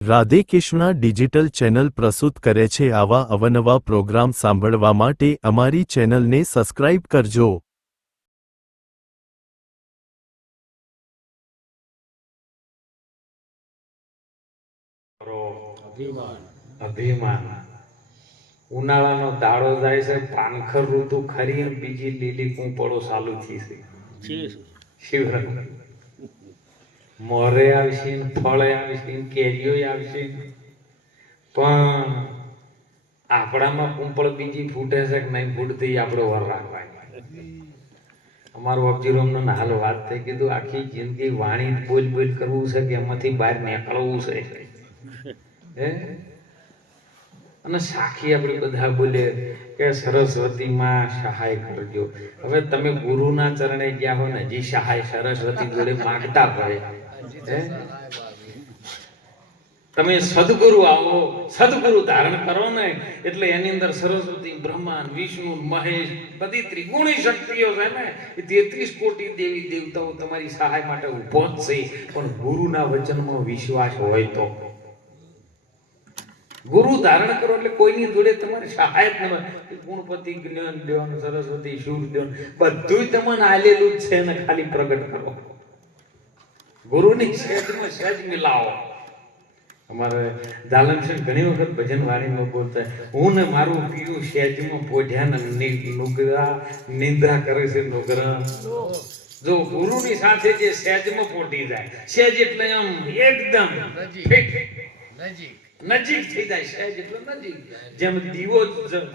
Radhe Krishna digital channel પ્રસ્તુત કરે છે આવા અવનવા પ્રોગ્રામ સાંભળવા માટે અમારી ચેનલને સબસ્ક્રાઇબ કરજો। અભિમાન ઉનાળાનો દાડો જાય છે, પાનખર ઋતુ ખરી અને બીજી લીલી કૂંપળો ચાલુ થઈ છે। શિવરામ મોરે આવશે, ફળે આવશે, કેરીઓ આવશે, પણ આપણામાં કૂંપળ બીજી ફૂટે છે કે નહીં ફૂટતી આપણે વર રાખવાની। અમારું અબજીરોમનો હાલ વાત થઈ કીધું આખી જિંદગી વાણી બોલ બોલ કરવું છે કે એમાંથી બહાર નીકળવું છે હે। અને સાખી આપણે બધા બોલે કે સરસ્વતી માં સહાય કરજો। હવે તમે ગુરુના ચરણે ગયા હો ને હજી સહાય સરસ્વતી જોડે માંગતા હોય હે, તમે સદગુરુ આવો, સદગુરુ ધારણ કરો ને એટલે એની અંદર સરસ્વતી, બ્રહ્મા, વિષ્ણુ, મહેશ બધી ત્રિગુણી શક્તિઓ છે ને એ 33 કોટી દેવી દેવતાઓ તમારી સહાય માટે ઉભો જ છે, પણ ગુરુના વચનમાં વિશ્વાસ હોય તો। ગુરુ ધારણ કરો એટલે કોઈની જોડે તમારી સહાય જ ન હોય। ગુણપતિ, જ્ઞાન દેવન, સરસ્વતી, શુર દેવન બધું તમને આલેલું જ છે ને ખાલી પ્રગટ કરો। ગુરુની સેજમાં સેજ મિલાવો। અમારે દાલમસિંહ ઘણી વખત ભજન વાણીમાં બોલતા હું ને મારું પીયું સેજમાં પોઢ્યા ને નુગરા નિંદ્રા કરે છે નુગરા। જો ગુરુની સાથે જે સેજમાં પોઢી જાય, સેજ એટલે આમ એકદમ નજીક થઈ જાય, સહેજ એટલે નજીક। જેમ દીવો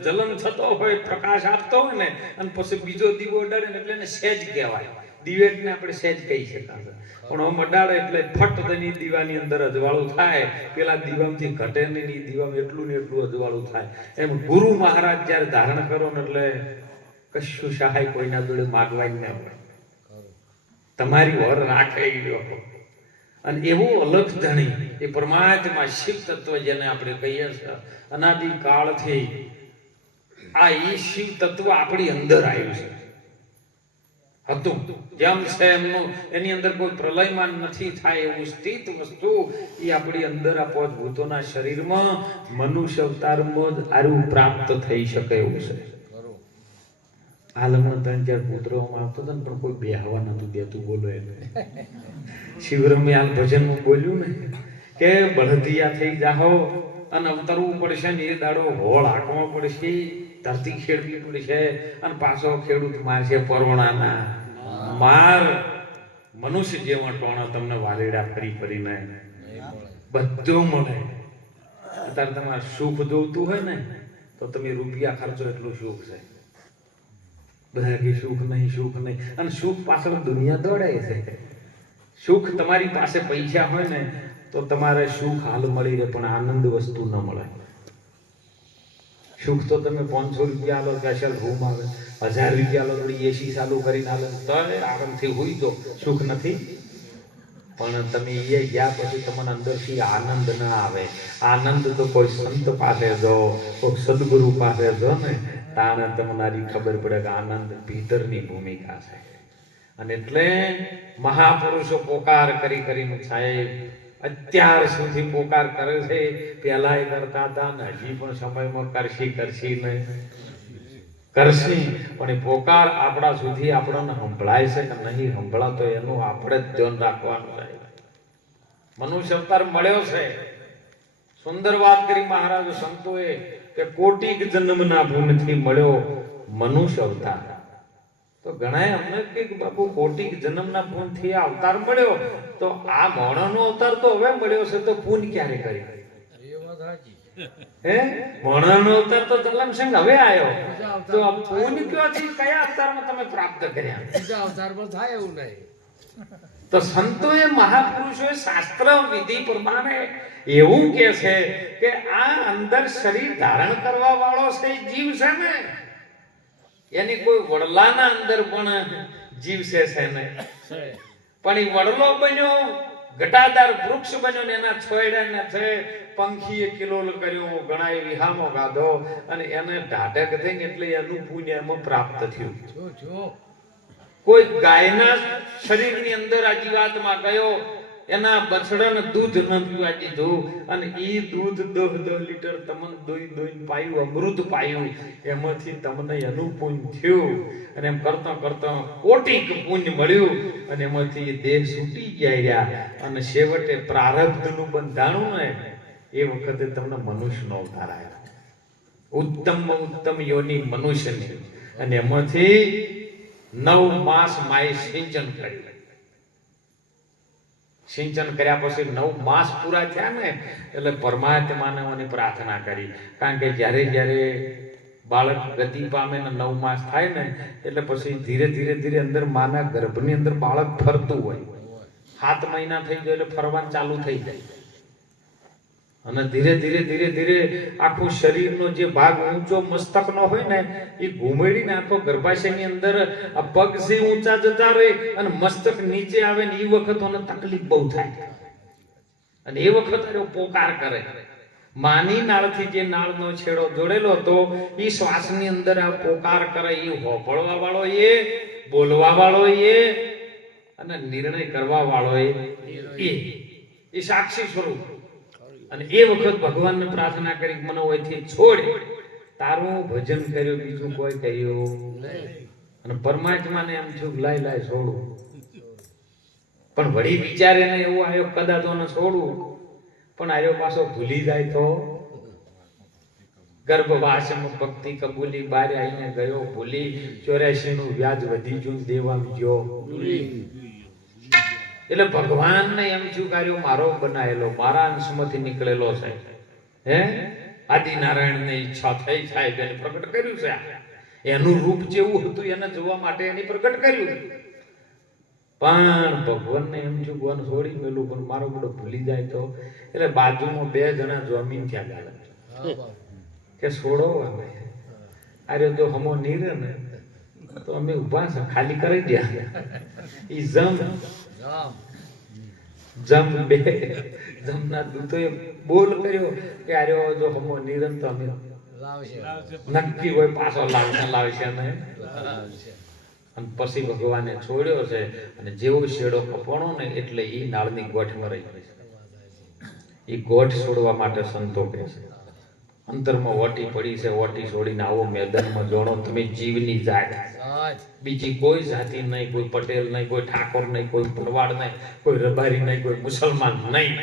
જલન થતો હોય, પ્રકાશ આપતો હોય ને અને પછી બીજો દીવો અડાડે ને એટલે એને સહેજ કહેવાય। દિવેટને આપણે સહેજ કહી શકાય, પણ આમ અડાડે એટલે ફટ તેની દીવાની અંદર અજવાળું થાય, પેલા દીવામાંથી ઘટે નહીં, દીવામાં એટલું ને એટલું અજવાળું થાય। એમ ગુરુ મહારાજ જ્યારે ધારણ કરો ને એટલે કશું સહાય કોઈના જોડે માગવાની ના હોય, તમારી વર રાખે રહ્યો। અને એવું અલગ ધણી એ પરમાત્મા શિવ તત્વ જેને આપણે કહીએ છીએ, અનાદિ કાળથી આ એ શિવ તત્વ આપણી અંદર આવ્યું છે હતું જેમ છે એમનું, એની અંદર કોઈ પ્રલયમાન નથી થાય એવું સ્થિત વસ્તુ એ આપણી અંદર આ પાંચ ભૂતોના શરીરમાં મનુષ્ય અવતારમાં જ આરું પ્રાપ્ત થઈ શકે એવું છે। હાલમાં 3-4 પુત્રોમાં આવતો હતો ને પણ કોઈ બેહવા નતું દેતું, બોલો એને શિવરમે હાલ ભજનમાં બોલ્યું ને કે બળદિયા થઈ જાહો અને અવતરવું પડશે ને એ દાડો હોળ હાંકવો પડશે, ધરતી ખેડવી પડશે અને પાછો ખેડૂત મારશે પરવણાના માર। મનુષ્ય જેવા ટોણા તમને વાલીડા ફરી ફરીને બધું મળે। અત્યારે તમારે સુખ જોતું હોય ને તો તમે રૂપિયા ખર્ચો એટલું સુખ છે, બધા કે સુખ નહીં સુખ નહીં, અને સુખ પાછળ દુનિયા દોડે છે। સુખ તમારી પાસે પૈસા હોય ને તો તમારે સુખ હાલ મળી રહે પણ આનંદ વસ્તુ ન મળે। સુખ તો તમે 500 રૂપિયા આલો સ્પેશિયલ રૂમ આવે, 1000 રૂપિયા આલો થોડી એસી ચાલુ કરીને આલો તો આરામથી હોઈ તો સુખ નથી, પણ તમે એ ગયા પછી તમને અંદરથી આનંદ ના આવે। આનંદ તો કોઈ સંત પાસે જો, કોઈ સદગુરુ પાસે જો ને તાણે તમારી ખબર પડે કે આનંદ ભીતરની ભૂમિકા છે। અને એટલે મહાપુરુષો પોકાર કરી કરીને સાહેબ અત્યાર સુધી પોકાર કરે છે, પહેલા એ કરતા હતા ને હજી પણ સમયમાં કરશી ને કરશી, પણ એ પોકાર આપણા સુધી આપણને સંભળાય છે કે નહીં સંભળાતો એનું આપણે જ ધ્યાન રાખવાનું છે। મનુષ્ય અવતાર મળ્યો છે, સુંદર વાત કરી મહારાજ સંતોએ કે કોટિક જન્મના ભૂમિથી મળ્યો મનુષ્ય અવતાર। તો ઘણા અમને કે બાપુ કોટિક જન્મના પૂનથી આ અવતાર મળ્યો તો આ મોણોનો અવતાર તો હવે મળ્યો છે તો પૂન ક્યારે કરી? હે મોણોનો અવતાર તો તલમસિંહ હવે આવ્યો તો પૂન ક્યાંથી કયા અવતારમાં તમે પ્રાપ્ત કર્યા? બીજા અવતારમાં થાય એવું નહીં। તો સંતોએ મહાપુરુષોએ શાસ્ત્ર વિધિ પ્રમાણે એવું કે છે કે આ અંદર શરીર ધારણ કરવા વાળો છે જીવ છે ને એની કોઈ વડલાના અંદર પણ જીવ છે ને, પણ એ વડલો બન્યો, ઘટાદાર વૃક્ષ બન્યો ને એના છોયડાના છે પંખીએ કિલોલ કર્યો, ઘણાએ વિહામો ગાધો અને એને ઢાઢક થઈને એટલે એનું પુણ્ય એમાં પ્રાપ્ત થયું। કોઈ ગાયના શરીરની અંદર આ જીવાત્મા ગયો એના બછડાને દૂધ ન પીવા દીધું અને ઈ દૂધ 10 લીટર તમને દોઈને પાયું, અમૃત પાયું, એમાંથી તમને એનું પુણ્ય થયું અને એમ કરતા કરતા કોટી પુણ્ય મળ્યું અને એમાંથી દેહ છૂટી ગયા અને છેવટે પ્રારબ્ધનું બંધાણું ને એ વખતે તમને મનુષ્યનો અવતાર આવ્યો, ઉત્તમ યોની મનુષ્યની, અને એમાંથી 9 માસ માએ સિંચન કર્યું. સિંચન કર્યા પછી 9 માસ પૂરા થયા ને એટલે પરમાત્માને પ્રાર્થના કરી, કારણ કે જ્યારે જ્યારે બાળક ગતિ પામે ને 9 માસ થાય ને એટલે પછી ધીરે ધીરે અંદર માના ગર્ભની અંદર બાળક ફરતું હોય. 7 મહિના થઈ જાય એટલે ફરવાનું ચાલુ થઈ જાય અને ધીરે ધીરે આખું શરીરનો જે ભાગ ઊંચો મસ્તકનો હોય ને એ ઘૂમેડીને આખો ગર્ભાશયની અંદર આ પગ છે ઊંચા જતા રહે અને મસ્તક નીચે આવે ને એ વખત એને તકલીફ બહુ થાય અને એ વખત પોકાર કરે. માની નાળથી જે નાળનો છેડો જોડેલો હતો એ શ્વાસની અંદર આ પોકાર કરે, એ હોભળવા વાળો એ, બોલવા વાળો એ અને નિર્ણય કરવા વાળો એ સાક્ષી સ્વરૂપ. અને એ વખત ભગવાનને પ્રાર્થના કરી મને ઓયથી છોડ, તારું ભજન કર્યું બીજું કોઈ કર્યું અને પરમાત્માને એમ થયું લાય છોડું, પણ વળી વિચારે ને એવું આવ્યો કદાચ તો છોડું, પણ આયો પાછો ભૂલી જાય તો ગર્ભવાસમાં ભક્તિ કબૂલી, બાર આવીને ગયો ભૂલી, 84 નું વ્યાજ વધી ગયું દેવા ગયો. એટલે ભગવાનને એમ થયું કાર્યો મારો બનાયેલો, મારા અંશમાંથી નીકળેલો છે, હે આદિનારાયણને ઈચ્છા થઈ સાહેબ એને પ્રગટ કર્યું છે. એનું રૂપ જેવું હતું એને જોવા માટે એની પ્રગટ કર્યું, પણ ભગવાનને એમ થયું ભગવાન છોડી મેલું, પણ મારો બધો ભૂલી જાય તો. એટલે બાજુમાં 2 જણા જમીન ત્યાં ગાલે કે છોડો અમે અરે જો હમો નીરે ને તો અમે ઉભા છે ખાલી કરી દે. ઈ જમ બે જમના દૂતોએ બોલ કર્યો કે આર્યો જો હમો નિરંત અમે નક્કી હોય પાછો લાવશે ને. અને પછી ભગવાને છોડ્યો છે અને જેવો શેડો કપણો ને એટલે ઈ નાળની ગોઠમાં રહી ગઈ. ઈ ગોઠ છોડવા માટે સંતો કહે છે અંતરમાં ઓટી પડી છે, ઓટી છોડીને આવો મેદાનમાં જોણો તમે જીવની જાત, બીજી કોઈ જાતિ નહીં, કોઈ પટેલ નહીં, કોઈ ઠાકોર નહીં, કોઈ ભરવાડ નહીં, કોઈ રબારી નહીં, કોઈ મુસલમાન નહીં.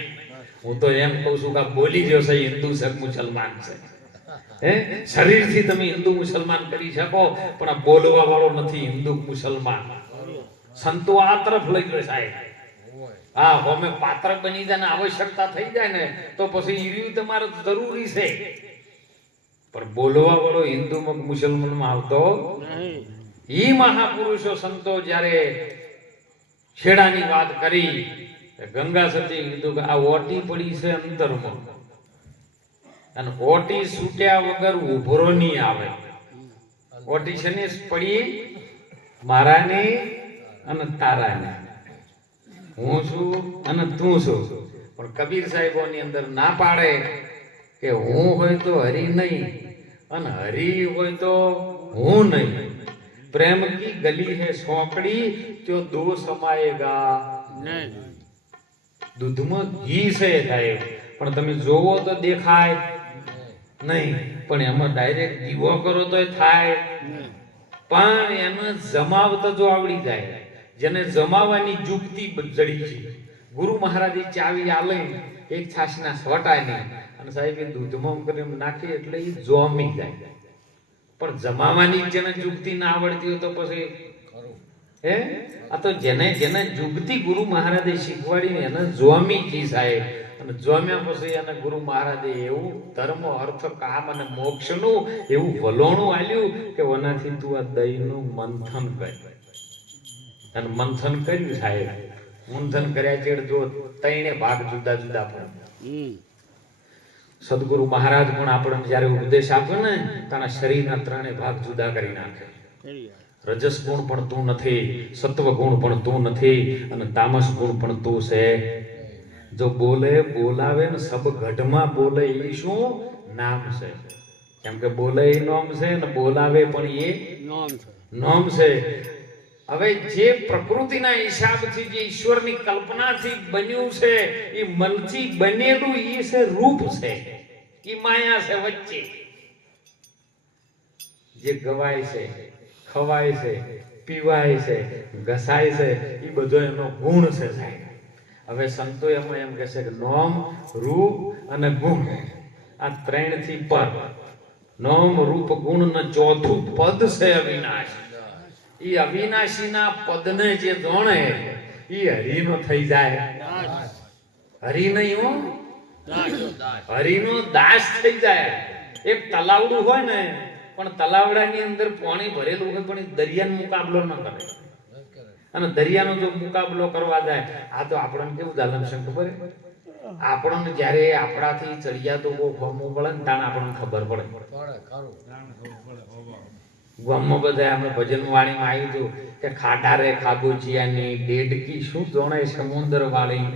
હું તો એમ કહું છું કે બોલી રહ્યો છે હિન્દુ છે મુસલમાન છે, હે શરીરથી તમે હિન્દુ મુસલમાન કરી શકો પણ આ બોલવા વાળો નથી હિન્દુ મુસલમાન. સંતો આ તરફ લઈ ગયો સાહેબ. હા હોમે પાત્ર બની જાય ને આવશ્યકતા થઈ જાય ને તો પછી ઈર્યું તમારે જરૂરી છે, પણ બોલવા વાળો હિન્દુ મુસલમાનમાં આવતો ઈ મહાપુરુષો સંતો જ્યારે છેડાની વાત કરી, ગંગા સતી કીધું કે આ ઓટી પડી છે અંતરમાં અને ઓટી છૂટ્યા વગર ઉભરો નહીં આવે. ઓટી છે ને પડી મારાની અને તારાની, હું છું અને તું છું. પણ કબીર સાહેબોની અંદર ના પાડે કે હું હોય તો હરી નહીં અને હરી હોય તો હું નહીં. પ્રેમ કી ગલી હે સોકડી જો દો સમાયેગા નહીં. દૂધમાં ઘી છે સાહેબ પણ તમે જોવો તો દેખાય નહીં, પણ એમાં ડાયરેક્ટ દીવો કરો તો થાય, પણ એને જમાવતા જો આવડી જાય, જેને જમાવાની યુક્તિ જડી છે. ગુરુ મહારાજે ચાવી આલે એક છાશના સોટાની અને સાહેબ એ દૂધમાં કરીને નાખી એટલે એ જોમી જાય, પણ જમાવાની જેને યુક્તિ ના આવડતી હોય તો પછી હે આ તો જેને યુક્તિ ગુરુ મહારાજે શીખવાડી એને જોમી જી સાહેબ. અને જોમ્યા પછી એને ગુરુ મહારાજે એવું ધર્મ અર્થ કામ અને મોક્ષનું એવું વલોણું આલ્યું કે ઓનાથી તું આ દહીંનું મંથન કર. અને મંથન કર્યું સાહેબ. મંથન કર્યા ચેડ જો 3 ભાગ જુદા જુદા પડે. સદગુરુ મહારાજ પણ આપણને જ્યારે ઉપદેશ આપે ને તારા શરીરના 3 ભાગ જુદા કરી નાખે. રજસ ગુણ પણ તું નથી, સત્વ ગુણ પણ તું નથી અને તામસ ગુણ પણ તું છે. જો બોલે બોલાવે ને સબ ગઢમાં બોલે એ શું નામ છે, કેમ કે બોલે એ નામ છે ને બોલાવે પણ એ નામ છે. હવે જે પ્રકૃતિના હિસાબથી જે ઈશ્વરની કલ્પનાથી બન્યું છે એ મનથી બનેલું એ છે રૂપ છે, એ માયા છે વચ્ચે જે ગવાય છે, ખવાય છે, પીવાય છે, ઘસાય છે, એ બધો એનો ગુણ છે સાહેબ. હવે સંતો એમાં એમ કહે છે કે નોમ, રૂપ અને ગુણ આ ત્રણથી પર. નોમ, રૂપ, ગુણ ને ચોથું પદ છે અવિનાશ. એ અવિનાશીના પદને જે જાણે એ હરિનો થઈ જાય. હરિ નહીં હો, હરિનો દાસ થઈ જાય. એક તલાવડું હોય ને, પણ તલાવડાની અંદર પાણી ભરેલું હોય પણ એ દરિયાનો મુકાબલો ન કરે. અને દરિયાનો જો મુકાબલો કરવા જાય, આ તો આપણને કેવું દાલન છે ખબર? આપણને જ્યારે આપણાથી ચડિયા તો ખમવું પડે ને તાણ આપણને ખબર પડે. ગામમાં બધા અમે ભજન વાણીમાં આવ્યું હતું કે ખાટા રે ખાબોચિયાની ડેડકી શું જોણે સમુદ્ર વાળી.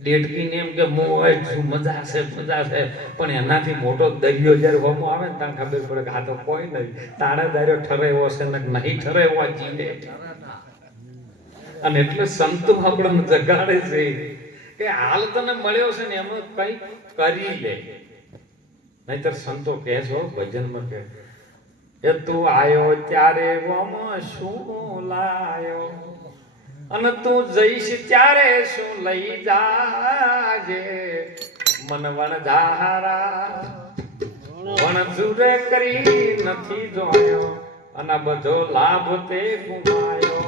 ડેડકી ને એમ કે મજા છે મજા છે, પણ એનાથી મોટો દરિયો જયારે હોમો આવે ને ત્યાં ખબર પડે કે આ તો કોઈ નહીં. તાણે દરિયો ઠરેવો છે ને નહીં ઠરેવો જીવે. અને એટલે સંતો આપણને જગાડે છે કે હાલ તને મળ્યો છે ને એમાં કઈ કરી લે. નહીતર સંતો કહે છો ભજનમાં કે એ તું આયો ત્યારે વમાં શું લાયો, અને તું જઈશ ત્યારે શું લઈ જાજે. મન વણધારા વણઝુરે કરી નથી જોયો, અને બધો લાભ તે ગુમાયો.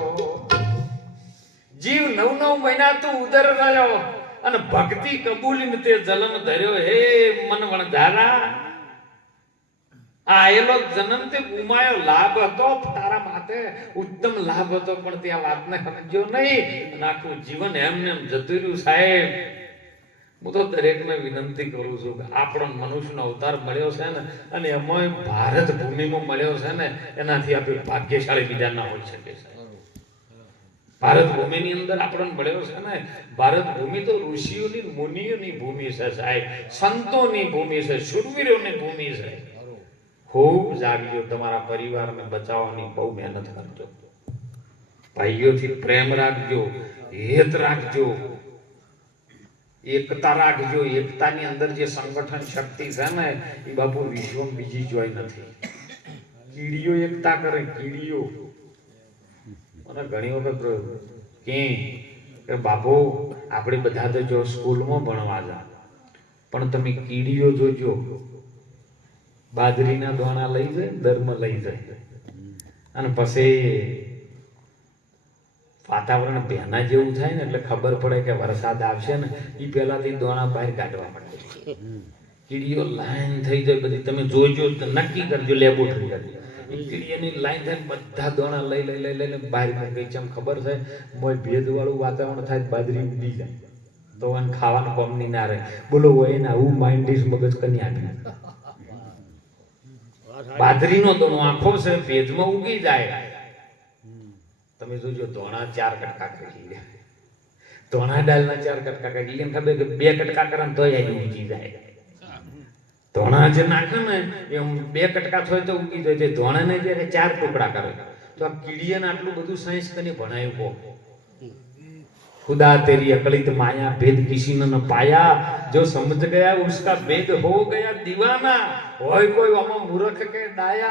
જીવ 9 મહિના તું ઉદર રહ્યો અને ભક્તિ કબૂલીને તે જન્મ ધર્યો. હે મન વણધારા, આયેલો જન્મ તે ગુમાયો. લાભ હતો તારા માટે, ઉત્તમ લાભ હતો, પણ ત્યાં વાતને સમજ્યો નહીં અને આખું જીવન એમને એમ જતું રહ્યું. સાહેબ હું તો દરેકને વિનંતી કરું છું કે આપણો મનુષ્યનો અવતાર મળ્યો છે ને, અને એમાં ભારત ભૂમિમાં મળ્યો છે ને, એનાથી આપણે ભાગ્યશાળી બીજા ના હોઈ શકે. ભારત ભૂમિની અંદર આપણને મળ્યો છે ને, ભારત ભૂમિ તો ઋષિઓની મુનિઓની ભૂમિ છે સાહેબ, સંતોની ભૂમિ છે, શૂરવીરોની ભૂમિ છે. ખૂબ જાગજો, તમારા પરિવારને બચાવવાની બહુ મહેનત કરજો. ભાઈઓથી પ્રેમ રાખજો, હેત રાખજો, એકતા રાખજો. એકતાની અંદર જે સંગઠન શક્તિ છે ને એ બાપુ વિશ્વમાં બીજી જોઈ નથી. કીડીઓ એકતા કરે, કીડીઓ. અને ઘણી વખત કે બાપુ આપણે બધા તો જો સ્કૂલમાં ભણવા જા, પણ તમે કીડીઓ જોજો, બાજરીના દોણા લઈ જાય, ધર્મ લઈ જાય, અને પછી વાતાવરણ ભેના જેવું થાય ને એટલે ખબર પડે કે વરસાદ આવશે ને, એ પહેલાથી દોણા બહાર કાઢવા માંડે. કીડીઓ લાઈન થઈ જાય બધી, તમે જોજો, નક્કી કરજો લેબોરેટરી કરજો. એ કીડીઓની લાઈન થાય, બધા દોણા લઈ લઈ લઈ લઈને બહાર કાઢી. ચમ ખબર છે, મોય ભેજવાળું વાતાવરણ થાય, બાજરી ઉડી જાય તો એને ખાવાનું કોમની ના રહે. બોલો હોય ને આવું માઇન્ડિશ મગજ કની આપી. બાજરીનો દોણો આખો છે, ભેજમાં ઉગી જાય. તમે જોજો ધોણા 4 કટકા કરી, ધોણા ડાલના 4 કટકા કરી. એને ખબર કે 2 કટકા કરે ને તોય આવી ઉગી જાય. ધોણા જે નાખે ને એમ 2 કટકા થાય તો ઉગી જાય. ધોણાને જયારે 4 ટુકડા કરે તો આ કીડીને આટલું બધું સાયન્સ કને ભણાયું કો. खुदा तेरी अकलित माया भेद किसी न पाया, जो समझ गया उसका भेद हो गया दीवाना. होय कोई वहाँ मूर्ख के डाया,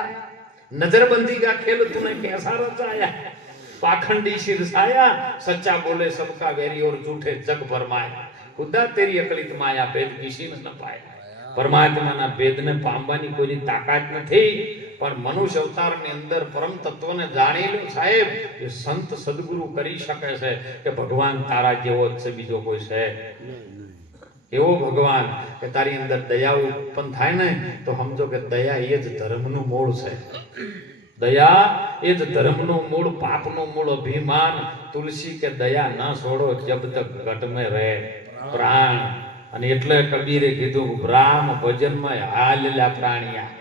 नजरबंदी का खेल तूने कैसा रचाया. पाखंडी सिरसाया, सच्चा बोले सबका वेरी और झूठे जग भरमाया. खुदा तेरी अकलित माया भेद किसी न पाया. પરમાત્માના ભેદને પામવાની કોઈની તાકાત નથી, પણ મનુષ્ય અવતારની અંદર પરમ તત્વને જાણી લો સાહેબ. એ સંત સદગુરુ કરી શકે છે કે ભગવાન તારા જેવો જ છે, બીજો કોઈ છે એવો ભગવાન કે તારી અંદર દયા ઉત્પન્ન થાય ને તો સમજો કે દયા એ જ ધર્મનું મૂળ છે. દયા એ જ ધર્મનું મૂળ, પાપનું મૂળ અભિમાન. તુલસી કે દયા ના છોડો જબ તક ઘટ में રહે પ્રાણ. અને એટલે કબીરે કીધું રામ ભજનમાં હાલેલા પ્રાણિયા.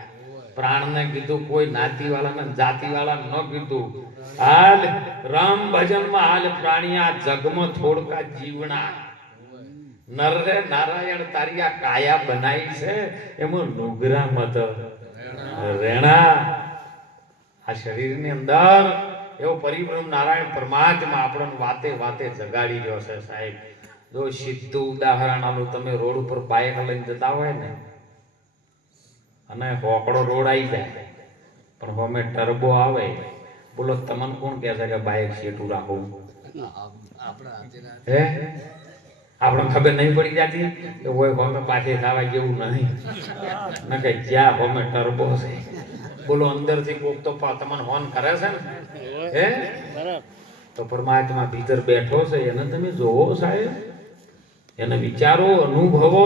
પ્રાણને કીધું, કોઈ નાતીવાળાને જાતિવાળા ન કીધું. હાલ રામ ભજનમાં હાલ પ્રાણિયા, જગમાં થોડકા જીવણા. નર નારાયણ તારી આ કાયા બનાવી છે એમાં નુગરા મત રેણા. આ શરીરની અંદર એવો પરિબ્રહ્મ નારાયણ પરમાત્મા આપણને વાતે વાતે જગાડી રહ્યો છે સાહેબ. જો સીધું ઉદાહરણ આલું, તમે રોડ ઉપર બાઇક લઈને જતા હોય ને અને હોકડો રોડ આવી જાય પણ અમે ટર્બો આવે, બોલો તમને કોણ કહે છે કે બાઇક સેટું રાખવું? હે આપણે ખબર નહીં પડી જતી કે હોય અમે પાછી થવા જેવું નહીં ને કે જ્યાં અમે ટર્બો છે, બોલો અંદરથી કોક તો તમને હોન કરે છે ને. હે તો પરમાત્મા ભીતર બેઠો છે, એને તમે જોવો સાહેબ, એને વિચારો, અનુભવો.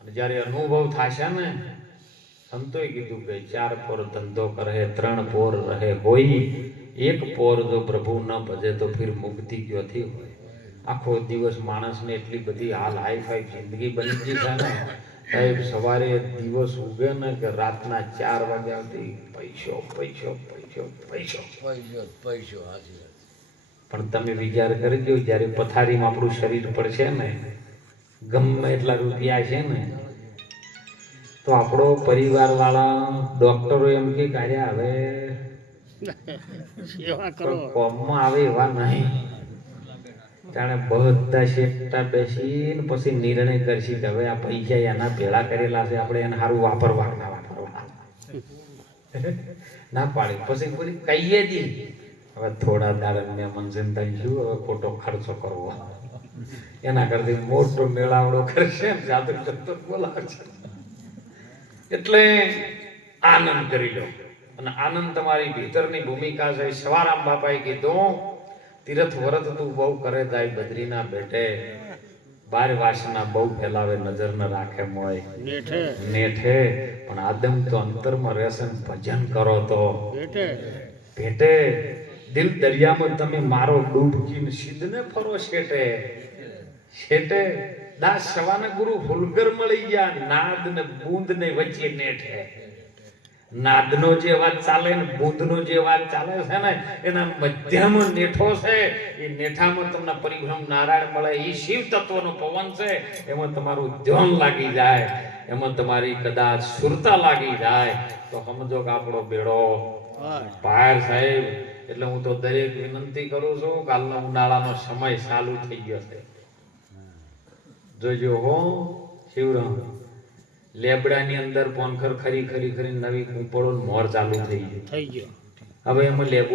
અને જ્યારે અનુભવ થશે ને, સંતોએ કીધું કે 4 પોર ધંધો કરે, 3 પોર રહે હોય, 1 પોર જો પ્રભુ ન ભજે તો ફિર મુક્તિ ક્યોથી હોય. આખો દિવસ માણસને એટલી બધી હાલ હાઈ ફાઈ જિંદગી બની ગઈ છે ને સાહેબ, સવારે દિવસ ઉગે ને કે રાતના 4 વાગ્યા સુધી પૈસો પૈસો પૈસો પૈસો પૈસો. પણ તમે વિચાર કરજો, જ્યારે પથારીમાં આપણું શરીર પડશે ને, ગમે એટલા રૂપિયા છે ને, તો આપણો પરિવાર વાળા ડોક્ટરો એમ કે કાર્ય હવે કોમમાં આવે એવા નહીં. જાણે બધા શેઠા બેસીને પછી નિર્ણય કરશી કે હવે આ પૈસા એના ભેળા કરેલા છે, આપણે એને સારું વાપરવા ના પાડી. પછી કોઈ કહીએ દી હવે થોડા દાડા મેં મનજિંદા શું હવે ખોટો ખર્ચો કરવો, એના કરતી મોટો મેળાવડો કરશે ને જાદુ જતો બોલાવશે. એટલે આનંદ કરી લો, અને આનંદ તમારી ભીતરની ભૂમિકા છે. સવારામ બાપાએ કીધું, તીરથ વરત તું બહુ કરે જાય બદ્રીના બેઠે, 12 વાસના બહુ ફેલાવે નજર ન રાખે મોય નેઠે, પણ આદમ તો અંતરમાં રહેશે ને ભજન કરો તો ભેટે. દિલ દરિયામાં તમે મારો ડૂબકીને સિદ્ધને ફરો શેટે શેટે. દાસ સવાના ગુરુ ફુલગર મળી ગયા, નાદ ને બૂંદ ને વચ્ચે નેઠે. નાદનો જે અવાજ ચાલે ને બૂંદનો જે અવાજ ચાલે છે ને, એના મધ્યમાં નેઠો છે. એ નેઠામાં તમને પરિભ્રમ નારાયણ મળે. એ શિવ તત્વનો પવન છે, એમાં તમારું ધ્યાન લાગી જાય, એમાં તમારી કદાચ સુરતા લાગી જાય તો સમજો કે આપણો બેડો પાર સાહેબ. એટલે હું તો દરેક વિનંતી કરું છું, કાલનો ઉનાળાનો સમય ચાલુ થઈ ગયો છે. જોજો હો શિવરામ, લેબડાની અંદર પોનખર ખરી ખરી ખરી નવી કૂંપળો મોર ચાલુ થઈ ગયો. હવે એમાં લેબુ